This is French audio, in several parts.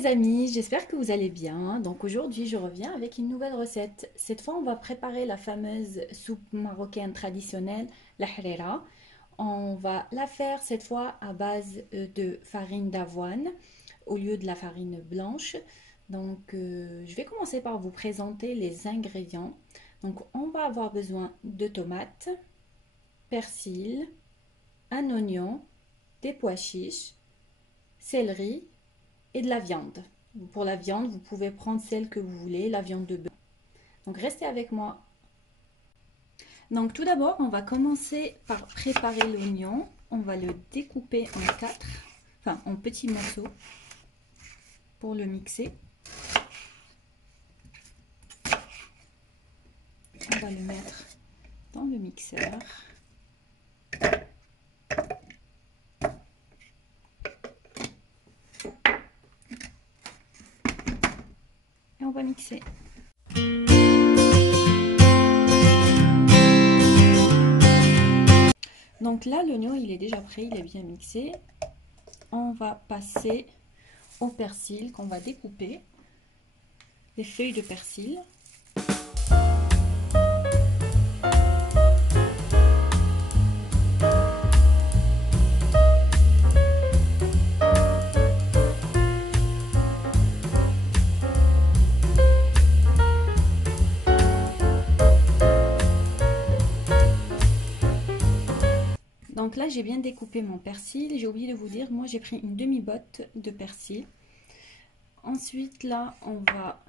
les amis, j'espère que vous allez bien. Donc aujourd'hui, je reviens avec une nouvelle recette. Cette fois, on va préparer la fameuse soupe marocaine traditionnelle, la harira. On va la faire cette fois à base de farine d'avoine au lieu de la farine blanche. Donc je vais commencer par vous présenter les ingrédients. Donc on va avoir besoin de tomates, persil, un oignon, des pois chiches, céleri et de la viande. Pour la viande, vous pouvez prendre celle que vous voulez, la viande de bœuf. Donc restez avec moi. Donc tout d'abord, on va commencer par préparer l'oignon. On va le découper en quatre, enfin en petits morceaux pour le mixer. On va le mettre dans le mixeur. Et on va mixer. Donc là, l'oignon, il est déjà prêt, il est bien mixé. On va passer au persil qu'on va découper. Les feuilles de persil. Donc là, j'ai bien découpé mon persil. J'ai oublié de vous dire, moi j'ai pris une demi-botte de persil. Ensuite, là, on va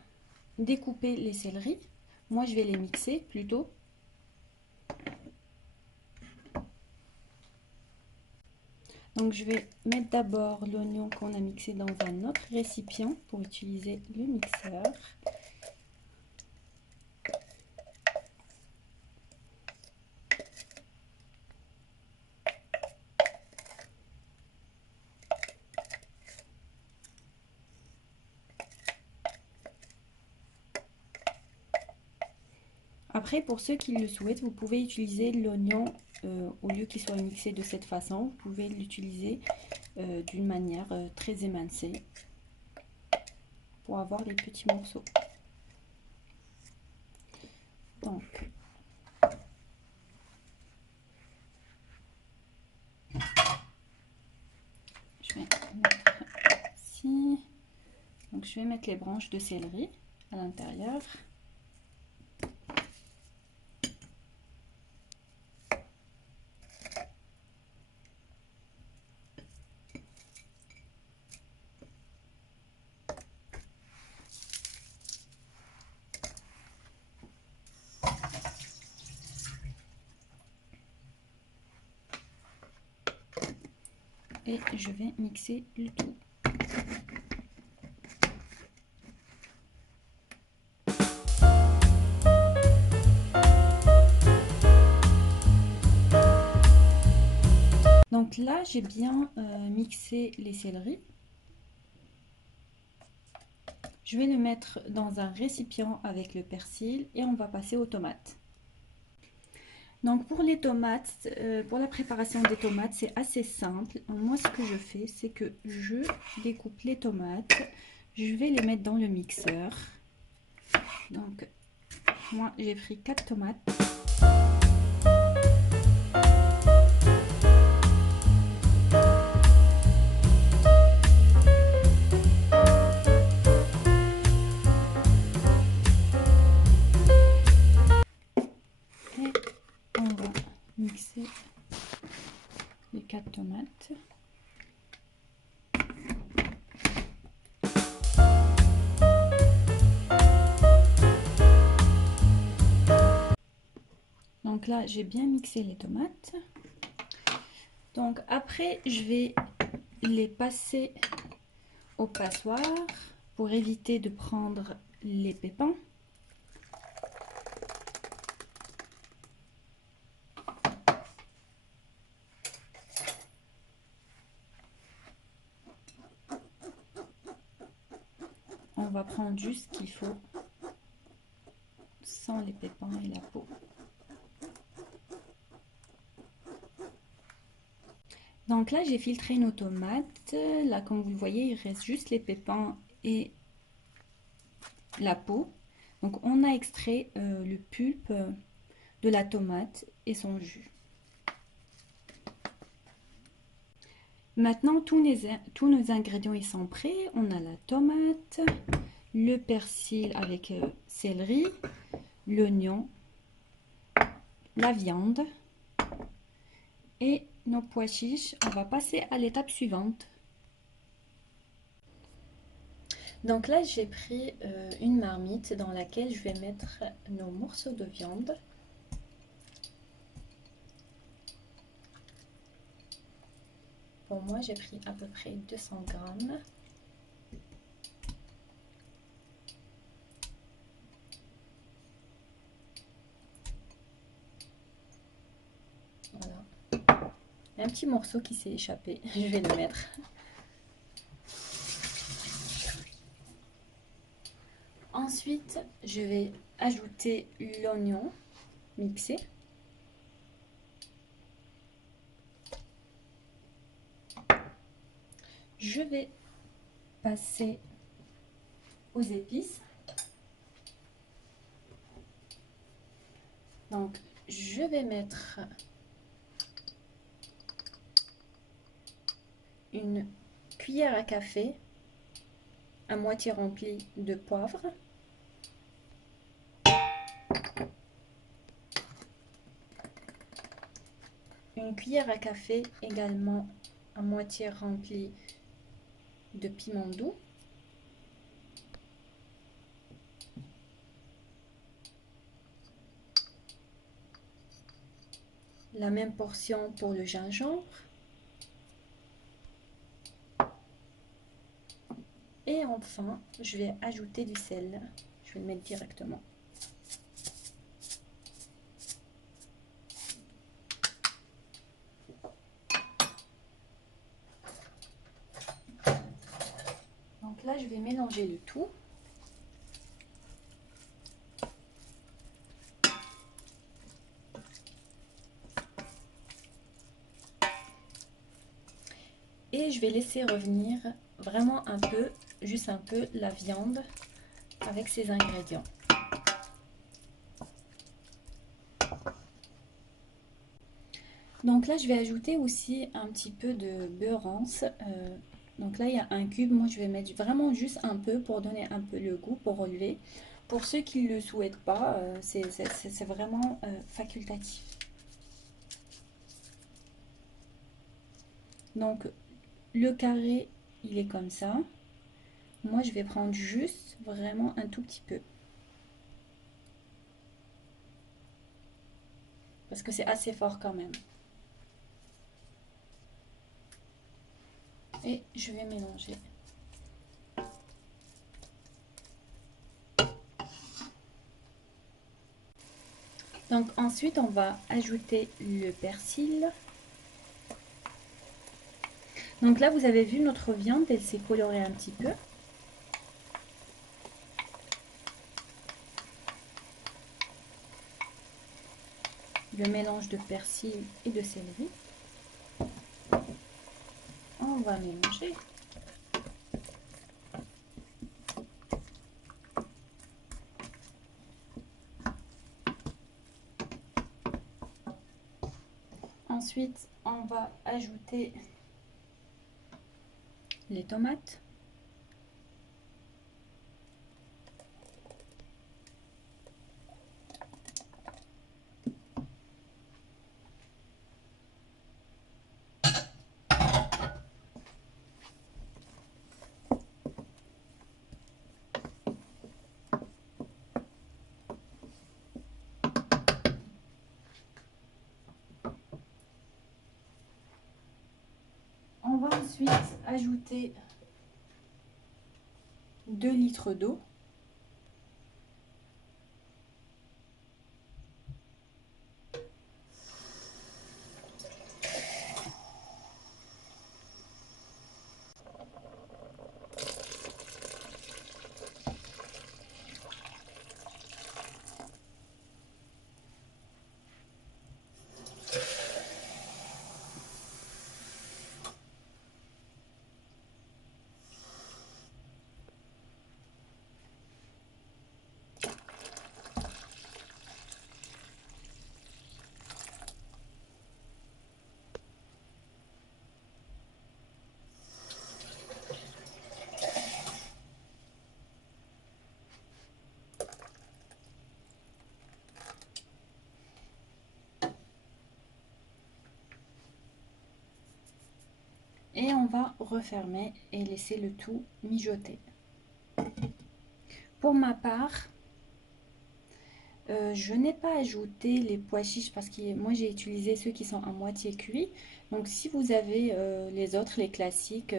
découper les céleris. Moi, je vais les mixer plutôt. Donc, je vais mettre d'abord l'oignon qu'on a mixé dans un autre récipient pour utiliser le mixeur. Après, pour ceux qui le souhaitent, vous pouvez utiliser l'oignon au lieu qu'il soit mixé de cette façon. Vous pouvez l'utiliser d'une manière très émincée pour avoir les petits morceaux. Donc, je vais mettre ici. Donc, je vais mettre les branches de céleri à l'intérieur. Et je vais mixer le tout. Donc là, j'ai bien mixé les céleris. Je vais le mettre dans un récipient avec le persil et on va passer aux tomates. Donc pour les tomates, pour la préparation des tomates, c'est assez simple. Moi, ce que je fais, c'est que je découpe les tomates. Je vais les mettre dans le mixeur. Donc, moi, j'ai pris 4 tomates. Et on va mixer les 4 tomates. Donc là, j'ai bien mixé les tomates. Donc après, je vais les passer au passoire pour éviter de prendre les pépins. On va prendre juste ce qu'il faut sans les pépins et la peau. Donc là, j'ai filtré nos tomates. Là, comme vous le voyez, il reste juste les pépins et la peau. Donc on a extrait le pulpe de la tomate et son jus. Maintenant tous nos ingrédients ils sont prêts. On a la tomate, le persil avec céleri, l'oignon, la viande et nos pois chiches. On va passer à l'étape suivante. Donc là, j'ai pris une marmite dans laquelle je vais mettre nos morceaux de viande. Pour moi, j'ai pris à peu près 200 grammes. Voilà. Un petit morceau qui s'est échappé, je vais le mettre. Ensuite, je vais ajouter l'oignon mixé. Je vais passer aux épices. Donc, je vais mettre une cuillère à café à moitié remplie de poivre. Une cuillère à café également à moitié remplie de piment doux. La même portion pour le gingembre. Et enfin, je vais ajouter du sel. Je vais le mettre directement. Donc là, je vais mélanger le tout. Et je vais laisser revenir vraiment un peu, juste un peu, la viande avec ses ingrédients. Donc là, je vais ajouter aussi un petit peu de beurre rance. Donc là, il y a un cube. Moi, je vais mettre vraiment juste un peu pour donner un peu le goût, pour relever. Pour ceux qui ne le souhaitent pas, c'est vraiment facultatif. Donc, le carré, il est comme ça. Moi, je vais prendre juste vraiment un tout petit peu. Parce que c'est assez fort quand même. Et je vais mélanger. Donc ensuite, on va ajouter le persil. Donc là, vous avez vu notre viande, elle s'est colorée un petit peu. Le mélange de persil et de céleri. On va mélanger. Ensuite, on va ajouter les tomates. On va ensuite ajouter 2 litres d'eau. Et on va refermer et laisser le tout mijoter. Pour ma part, je n'ai pas ajouté les pois chiches parce que moi j'ai utilisé ceux qui sont à moitié cuits. Donc si vous avez les autres, les classiques,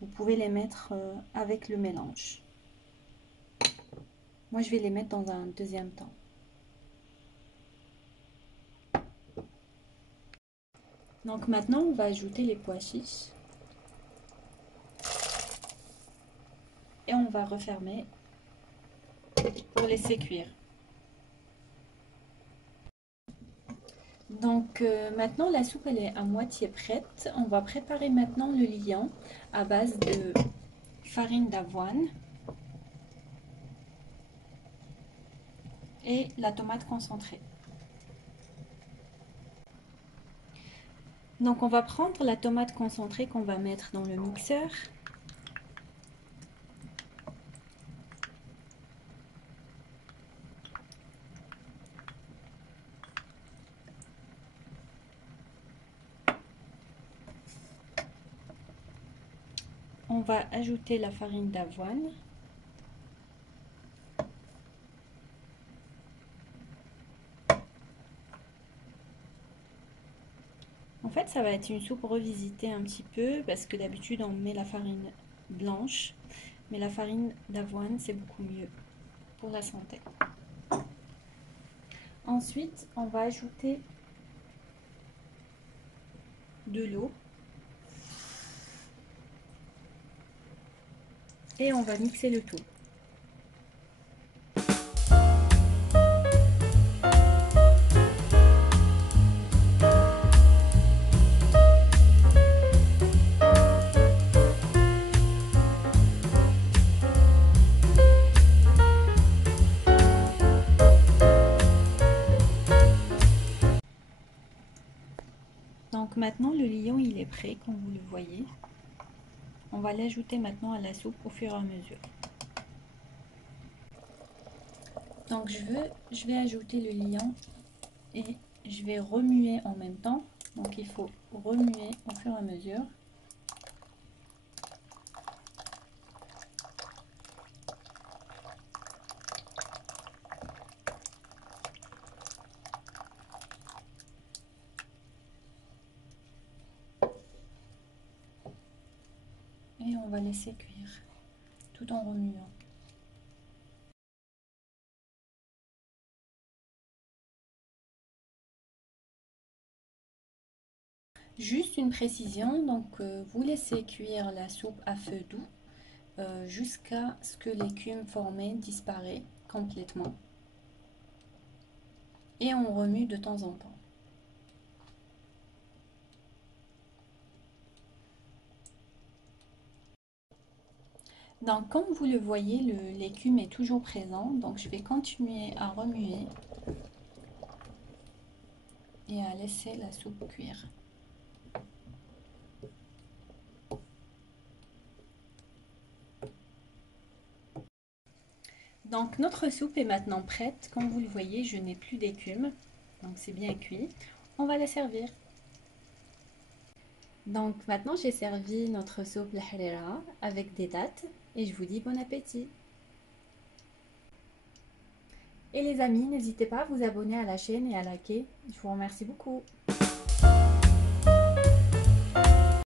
vous pouvez les mettre avec le mélange. Moi je vais les mettre dans un deuxième temps. Donc maintenant on va ajouter les pois chiches. Et on va refermer pour laisser cuire. Donc maintenant la soupe elle est à moitié prête. On va préparer maintenant le liant à base de farine d'avoine et la tomate concentrée. Donc on va prendre la tomate concentrée qu'on va mettre dans le mixeur. On va ajouter la farine d'avoine. En fait, ça va être une soupe revisitée un petit peu parce que d'habitude on met la farine blanche, mais la farine d'avoine c'est beaucoup mieux pour la santé. Ensuite, on va ajouter de l'eau et on va mixer le tout. Donc maintenant le lion il est prêt comme vous le voyez. On va l'ajouter maintenant à la soupe au fur et à mesure. Donc je vais ajouter le lion et je vais remuer en même temps. Donc il faut remuer au fur et à mesure. Et on va laisser cuire tout en remuant. Juste une précision, donc vous laissez cuire la soupe à feu doux jusqu'à ce que l'écume formée disparaît complètement. Et on remue de temps en temps. Donc comme vous le voyez, l'écume est toujours présent, donc je vais continuer à remuer et à laisser la soupe cuire. Donc notre soupe est maintenant prête. Comme vous le voyez, je n'ai plus d'écume, donc c'est bien cuit. On va la servir. Donc maintenant j'ai servi notre soupe l'harira avec des dattes et je vous dis bon appétit. Et les amis, n'hésitez pas à vous abonner à la chaîne et à liker. Je vous remercie beaucoup.